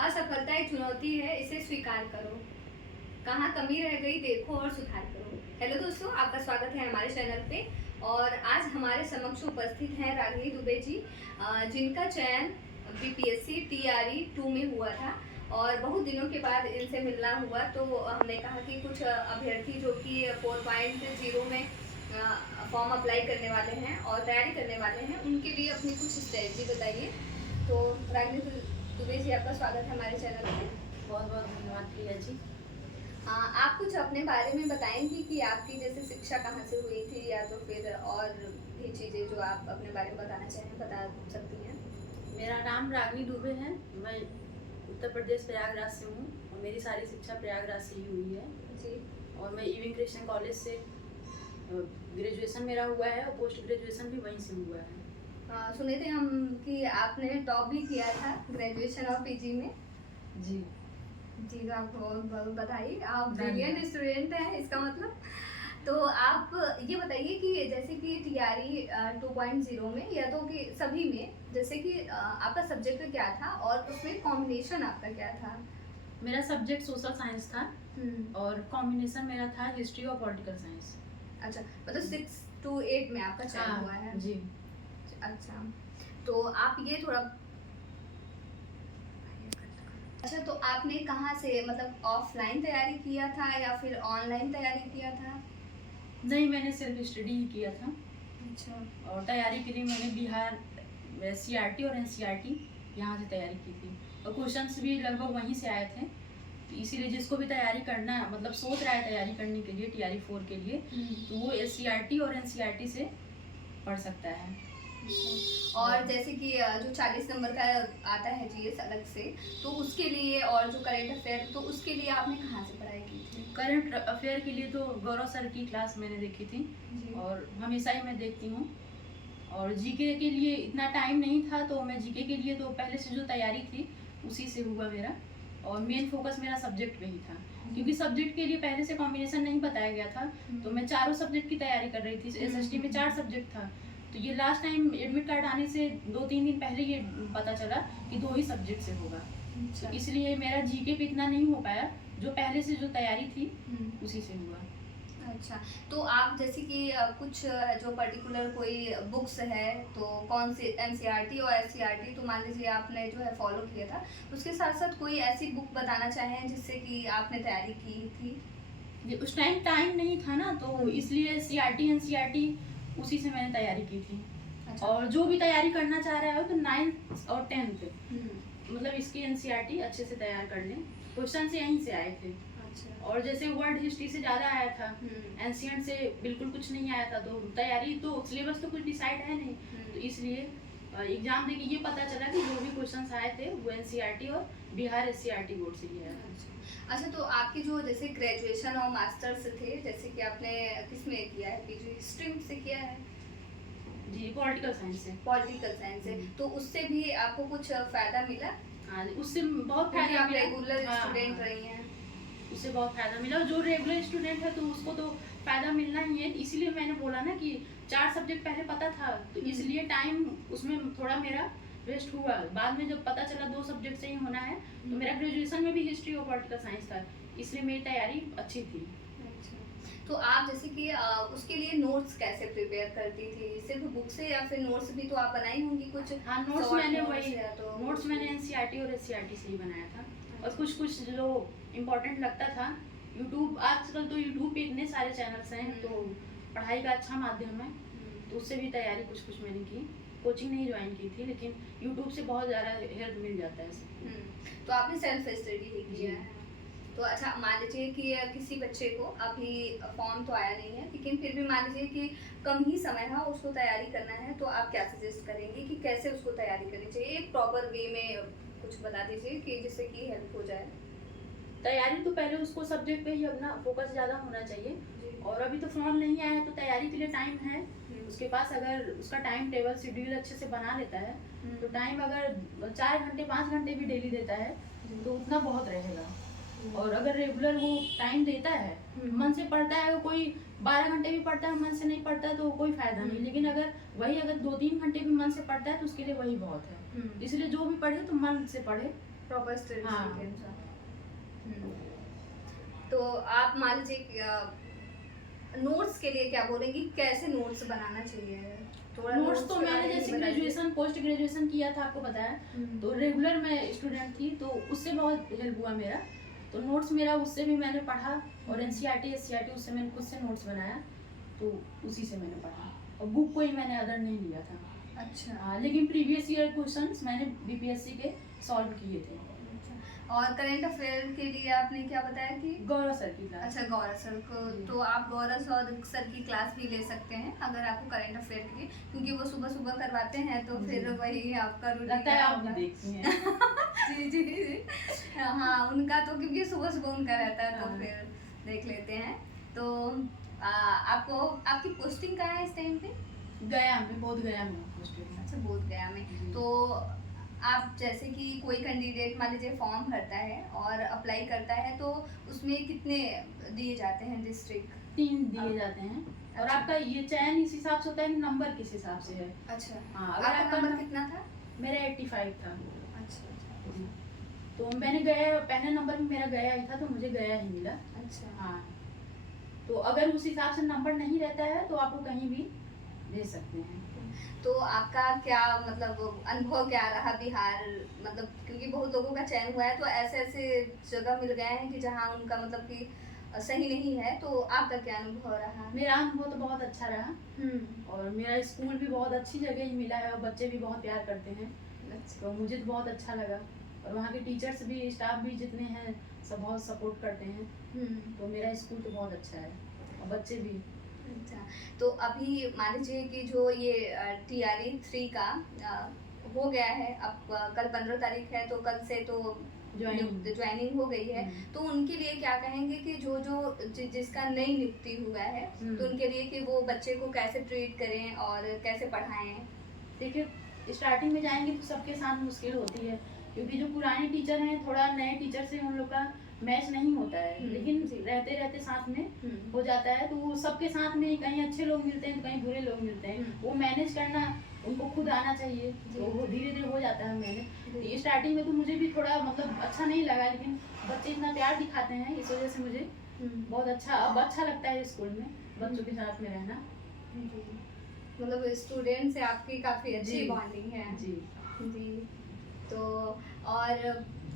असफलता एक चुनौती है, इसे स्वीकार करो। कहाँ कमी रह गई देखो और सुधार करो। हेलो दोस्तों, आपका स्वागत है हमारे चैनल पे। और आज हमारे समक्ष उपस्थित हैं रागिनी दुबे जी, जिनका चयन बीपीएससी टीआरई 2 में हुआ था और बहुत दिनों के बाद इनसे मिलना हुआ, तो हमने कहा कि कुछ अभ्यर्थी जो कि 4.0 में फॉर्म अप्लाई करने वाले हैं और तैयारी करने वाले हैं, उनके लिए अपनी कुछ स्ट्रेटजी बताइए। तो रागिनी दुबे जी, आपका स्वागत है हमारे चैनल पे। बहुत बहुत धन्यवाद प्रिया जी। आप कुछ अपने बारे में बताएंगी कि आपकी जैसे शिक्षा कहाँ से हुई थी, या तो फिर और भी चीज़ें जो आप अपने बारे में बताना चाहें बता सकती हैं। मेरा नाम रागिनी दुबे है। मैं उत्तर प्रदेश प्रयागराज से हूँ और मेरी सारी शिक्षा प्रयागराज से ही हुई है जी। और मैं ईविंग क्रिश्चियन कॉलेज से ग्रेजुएशन मेरा हुआ है और पोस्ट ग्रेजुएशन भी वहीं से हुआ है। सुने थे हम कि आपने टॉप भी किया था ग्रेजुएशन और पीजी में। जी जी, तो आपको बहुत बहुत बधाई, आप ब्रिलियंट स्टूडेंट हैं इसका मतलब। तो आप ये बताइए कि जैसे कि टीआरई 2.0 में या तो कि सभी में, जैसे कि आपका सब्जेक्ट क्या था और उसमें कॉम्बिनेशन आपका क्या था। मेरा सब्जेक्ट सोशल साइंस था और कॉम्बिनेशन मेरा था हिस्ट्री और पॉलिटिकल साइंस। अच्छा, मतलब 6 to 8 में आपका चयन हुआ है। जी। अच्छा, तो आप ये थोड़ा, अच्छा तो आपने कहाँ से, मतलब ऑफलाइन तैयारी किया था या फिर ऑनलाइन तैयारी किया था। नहीं, मैंने सेल्फ स्टडी ही किया था। अच्छा। और तैयारी के लिए मैंने बिहार सीआरटी और एनसीईआरटी यहाँ से तैयारी की थी और क्वेश्चंस भी लगभग वहीं से आए थे। तो इसीलिए जिसको भी तैयारी करना है, मतलब सोच रहा है तैयारी करने के लिए टीआरई 4 के लिए, तो वो एससीईआरटी और एनसीईआरटी से पढ़ सकता है। और जैसे कि जो 40 नंबर का आता है जीएस अलग से, तो उसके लिए, और जो करंट अफेयर, तो उसके लिए आपने कहाँ से पढ़ाई की थी। करंट अफेयर के लिए तो गौरव सर की क्लास मैंने देखी थी और हमेशा ही मैं देखती हूँ। और जीके के लिए इतना टाइम नहीं था, तो मैं जीके के लिए तो पहले से जो तैयारी थी उसी से हुआ मेरा, और मेन फोकस मेरा सब्जेक्ट पे ही था क्योंकि सब्जेक्ट के लिए पहले से कॉम्बिनेशन नहीं बताया गया था। तो मैं चारों सब्जेक्ट की तैयारी कर रही थी। एसएसटी में 4 सब्जेक्ट था, तो ये लास्ट टाइम एडमिट कार्ड आने से 2-3 दिन पहले ये पता चला कि 2 ही सब्जेक्ट से होगा। तो इसलिए मेरा जीके पे इतना नहीं हो पाया, जो पहले से जो तैयारी थी उसी से हुआ। अच्छा, तो आप जैसे कि कुछ जो पर्टिकुलर कोई बुक्स है, तो कौन सी एनसीईआरटी और एससीईआरटी तो मान लीजिए आपने जो है फॉलो किया था, उसके साथ साथ कोई ऐसी बुक बताना चाहें जिससे कि आपने तैयारी की थी। उस टाइम नहीं था ना, तो इसलिए सीआरटी एनसीईआरटी उसी से मैंने तैयारी की थी। अच्छा। और जो भी तैयारी करना चाह रहा है तो 9th और 10th मतलब इसकी एनसीईआरटी अच्छे से तैयार कर लें। क्वेश्चन से यहीं से आए थे। अच्छा। और जैसे वर्ल्ड हिस्ट्री से ज़्यादा आया था, एंशिएंट से बिल्कुल कुछ नहीं आया था, तो तैयारी तो सिलेबस तो कुछ डिसाइड है नहीं, तो इसलिए एग्जाम देके ये पता चला कि जो भी क्वेश्चंस आए थे वो एनसीईआरटी और बिहार एससीईआरटी बोर्ड से ही आया। अच्छा, तो आपकी जो जैसे ग्रेजुएशन और मास्टर्स थे, जैसे कि आपने किस में किया है, पीजी स्ट्रीम से किया है। जी, पॉलिटिकल साइंस से। पॉलिटिकल साइंस से, तो उससे भी आपको कुछ फायदा मिला। हाँ, उससे बहुत फायदा आप रेगुलर स्टूडेंट रही हैं, उससे बहुत फायदा मिला। जो रेगुलर स्टूडेंट है तो उसको तो फायदा मिलना ही है। इसीलिए मैंने बोला ना कि 4 सब्जेक्ट पहले पता था, तो इसलिए टाइम उसमें थोड़ा मेरा वेस्ट हुआ। बाद में जब पता चला 2 सब्जेक्ट से ही होना है, तो मेरा ग्रेजुएशन में भी हिस्ट्री और पॉलिटिकल साइंस था, इसलिए मेरी तैयारी अच्छी थी। तो आप जैसे कि उसके लिए नोट्स कैसे प्रिपेयर करती थी, सिर्फ बुक से या फिर नोट्स भी तो आप बनाई होंगी कुछ। हाँ, नोट्स मैंने वही नोट्स मैंने एनसीईआरटी और एससीईआरटी से ही बनाया था। और कुछ जो इम्पोर्टेंट लगता था, यूट्यूब, आजकल तो यूट्यूब पे इतने सारे चैनल्स हैं, तो पढ़ाई का अच्छा माध्यम है, तो उससे भी तैयारी कुछ मैंने की। कोचिंग नहीं ज्वाइन की थी, लेकिन यूट्यूब से बहुत ज़्यादा हेल्प मिल जाता है। तो आपने सेल्फ स्टडी ही किया है। तो अच्छा, मान लीजिए कि किसी बच्चे को अभी फॉर्म तो आया नहीं है, लेकिन फिर भी मान लीजिए कि कम ही समय है, उसको तैयारी करना है, तो आप क्या सजेस्ट करेंगे कि कैसे उसको तैयारी करनी चाहिए। एक प्रॉपर वे में कुछ बता दीजिए कि जिससे कि हेल्प हो जाए। तैयारी तो पहले उसको सब्जेक्ट पे ही अपना फोकस ज़्यादा होना चाहिए, और अभी तो फॉर्म नहीं आया है तो तैयारी के लिए टाइम है उसके पास। अगर उसका टाइम टेबल शेड्यूल अच्छे से बना लेता है, तो टाइम अगर 4 घंटे 5 घंटे भी डेली देता है तो उतना बहुत रहेगा। और अगर रेगुलर वो टाइम देता है, मन से पढ़ता है, कोई 12 घंटे भी पढ़ता है, मन से नहीं पढ़ता तो कोई फायदा नहीं। लेकिन अगर 2-3 घंटे भी मन से पढ़ता है तो उसके लिए वही बहुत है। इसलिए जो भी पढ़े तो मन से पढ़े प्रॉपर स्टडी हाँ। के अनुसार। तो आप मान लीजिए नोट्स के लिए क्या बोलेंगी, कैसे नोट्स बनाना चाहिए? थोड़ा नोट्स तो के मैंने बारे में जैसे बताइए। ग्रेजुएशन पोस्ट ग्रेजुएशन किया था, आपको बताया, तो रेगुलर मैं स्टूडेंट थी, तो उससे बहुत हेल्प हुआ मेरा। तो नोट्स मेरा उससे भी मैंने पढ़ा, और एनसीईआरटी एससीईआरटी उससे मैंने खुद से नोट्स बनाया, तो उसी से मैंने पढ़ा, और बुक कोई मैंने अदर नहीं लिया था। अच्छा। हाँ, लेकिन प्रीवियस ईयर क्वेश्चंस मैंने बीपीएससी के सॉल्व किए थे। और करंट अफेयर के लिए आपने क्या बताया कि गौरव सर की क्लास। अच्छा, गौरव सर को, तो आप गौरव सर की क्लास भी ले सकते हैं अगर आपको करंट अफेयर के लिए, क्योंकि वो सुबह सुबह करवाते हैं, तो फिर वही आपका रूटीन लगता है आप भी देखती हैं। जी जी जी, हाँ उनका तो क्योंकि सुबह सुबह उनका रहता है, तो हाँ। फिर देख लेते हैं। तो आपको आपकी पोस्टिंग कहाँ है इस टाइम पे? गया में, बोध गया में पोस्टेड है। अच्छा, बोध गया में। तो आप जैसे कि कोई कैंडिडेट मान लीजिए फॉर्म भरता है और अप्लाई करता है, तो उसमें कितने दिए जाते हैं डिस्ट्रिक्ट? 3 दिए जाते हैं, और अच्छा। आपका ये चयन इस हिसाब से होता है, नंबर किस हिसाब से है। अच्छा, हाँ, अगर आपका आपका नंबर कितना था? मेरा 85 था। अच्छा जी। तो मैंने गया, पहले नंबर में मेरा गया ही था, तो मुझे गया ही मिला। अच्छा। हाँ, तो अगर उस हिसाब से नंबर नहीं रहता है तो आपको कहीं भी भेज सकते हैं। तो आपका क्या मतलब अनुभव क्या रहा बिहार, मतलब क्योंकि बहुत लोगों का चयन हुआ है, तो ऐसे ऐसे जगह मिल गए हैं कि जहाँ उनका मतलब कि सही नहीं है, तो आपका क्या अनुभव रहा? मेरा अनुभव तो बहुत अच्छा रहा, और मेरा स्कूल भी बहुत अच्छी जगह ही मिला है, और बच्चे भी बहुत प्यार करते हैं, तो मुझे तो बहुत अच्छा लगा। और वहाँ के टीचर्स भी, स्टाफ भी जितने हैं, सब बहुत सपोर्ट करते हैं, तो मेरा स्कूल तो बहुत अच्छा है, और बच्चे भी। अच्छा, तो अभी मान लीजिए कि जो ये TRE 3 का हो गया है, अब कल 15 तारीख है, तो कल से तो ज्वाइनिंग हो गई है, तो उनके लिए क्या कहेंगे कि जिसका नई नियुक्ति हुआ है, तो उनके लिए कि वो बच्चे को कैसे ट्रीट करें और कैसे पढ़ाएं? देखिए, स्टार्टिंग में जाएंगे तो सबके साथ मुश्किल होती है, क्योंकि जो पुराने टीचर हैं, थोड़ा नए टीचर से उन लोग का मैच नहीं होता है, लेकिन रहते रहते साथ में हो जाता है, तो वो सबके साथ में कहीं अच्छे लोग मिलते हैं, तो कहीं बुरे लोग मिलते हैं, वो मैनेज करना उनको खुद आना चाहिए, तो वो धीरे धीरे हो जाता है मैनेज। तो ये स्टार्टिंग में तो मुझे भी थोड़ा मतलब अच्छा नहीं लगा, लेकिन बच्चे इतना प्यार दिखाते हैं, इस वजह से मुझे बहुत अच्छा, अब अच्छा लगता है स्कूल में बच्चों के साथ में रहना। मतलब स्टूडेंट से आपकी काफी अच्छी बॉन्डिंग है। जी जी। तो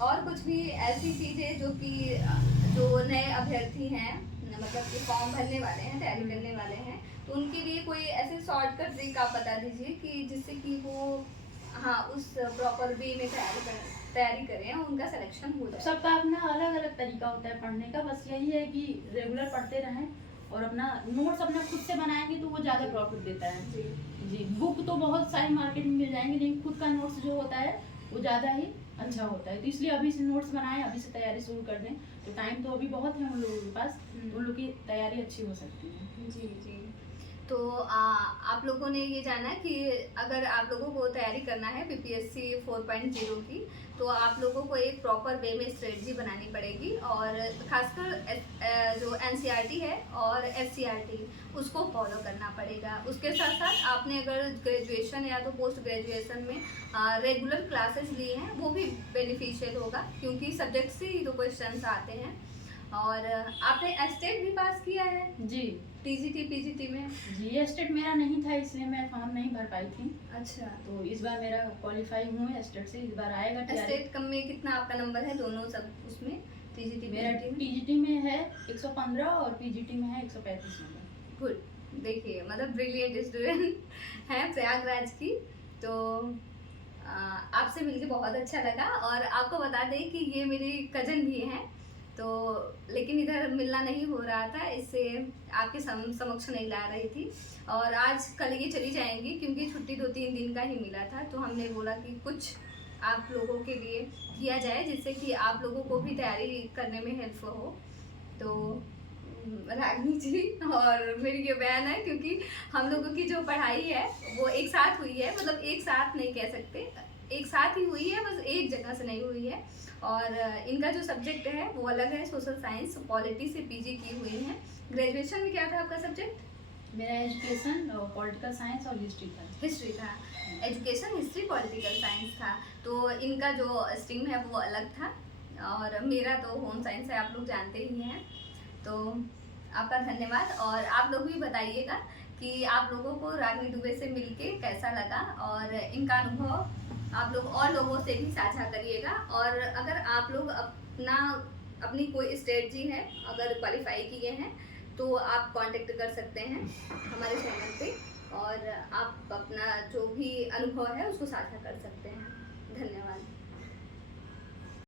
और कुछ भी ऐसी चीजें जो नए अभ्यर्थी हैं, मतलब कि फॉर्म भरने वाले हैं, तैयारी करने वाले हैं, तो उनके लिए कोई ऐसे शॉर्टकट ट्रिक आप बता दीजिए कि जिससे कि वो हाँ उस प्रॉपर वे में तैयारी करें और उनका सिलेक्शन हो जाए। सबका अपना अलग अलग तरीका होता है पढ़ने का, बस यही है कि रेगुलर पढ़ते रहें, और अपना नोट्स अपना खुद से बनाएंगे तो वो ज़्यादा प्रॉफिट देता है। जी, बुक तो बहुत सारी मार्केट में मिल जाएंगे, लेकिन खुद का नोट्स जो होता है वो ज़्यादा ही अच्छा होता है, तो इसलिए अभी से नोट्स बनाएं, अभी से तैयारी शुरू कर दें, तो टाइम तो अभी बहुत है उन लोगों के पास, तो उन लोग की तैयारी अच्छी हो सकती है। जी जी। तो आप लोगों ने ये जाना कि अगर आप लोगों को तैयारी करना है BPSC 4.0 की, तो आप लोगों को एक प्रॉपर वे में स्ट्रेटजी बनानी पड़ेगी, और खासकर जो NCERT है और SCERT उसको फॉलो करना पड़ेगा। उसके साथ साथ आपने अगर ग्रेजुएशन या तो पोस्ट ग्रेजुएशन में रेगुलर क्लासेस लिए हैं, वो भी बेनिफिशियल होगा, क्योंकि सब्जेक्ट से ही तो क्वेश्चन आते हैं। और आपने एस्टेट भी पास किया है? जी। TGT PGT में? जी, एस्टेट मेरा नहीं था, इसलिए मैं फॉर्म नहीं भर पाई थी। अच्छा। तो इस बार मेरा क्वालिफाई हुआ है एस्टेट से, इस बार आएगा। एस्टेट कम में कितना आपका नंबर है दोनों सब उसमें? TGT मेरा TGT में है 115 और PGT में है 135 नंबर। गुड, देखिए मतलब ब्रिलियंट स्टूडेंट हैं प्रयागराज की। तो आपसे मिलके बहुत अच्छा लगा, और आपको बता दें कि ये मेरी कज़न भी हैं, तो लेकिन इधर मिलना नहीं हो रहा था, इससे आपके समक्ष नहीं ला रही थी, और आज कल ये चली जाएंगी क्योंकि छुट्टी 2-3 दिन का ही मिला था, तो हमने बोला कि कुछ आप लोगों के लिए किया जाए, जिससे कि आप लोगों को भी तैयारी करने में हेल्प हो। तो रागिनी जी और मेरी ये बहन है, क्योंकि हम लोगों की जो पढ़ाई है वो एक साथ हुई है, मतलब एक साथ नहीं कह सकते, एक साथ ही हुई है, बस एक जगह से नहीं हुई है, और इनका जो सब्जेक्ट है वो अलग है, सोशल साइंस पॉलिटी से PG की हुई है। ग्रेजुएशन में क्या था आपका सब्जेक्ट? मेरा एजुकेशन पॉलिटिकल साइंस और हिस्ट्री था। हिस्ट्री था। एजुकेशन हिस्ट्री पॉलिटिकल साइंस था, तो इनका जो स्ट्रीम है वो अलग था और मेरा तो होम साइंस है, आप लोग जानते ही हैं। तो आपका धन्यवाद, और आप लोग भी बताइएगा कि आप लोगों को रागिनी दुबे से मिलके कैसा लगा, और इनका अनुभव आप लोग और लोगों से भी साझा करिएगा। और अगर आप लोग अपनी कोई स्ट्रेटजी है अगर क्वालिफाई किए हैं तो आप कांटेक्ट कर सकते हैं हमारे चैनल पे, और आप अपना जो भी अनुभव है उसको साझा कर सकते हैं। धन्यवाद।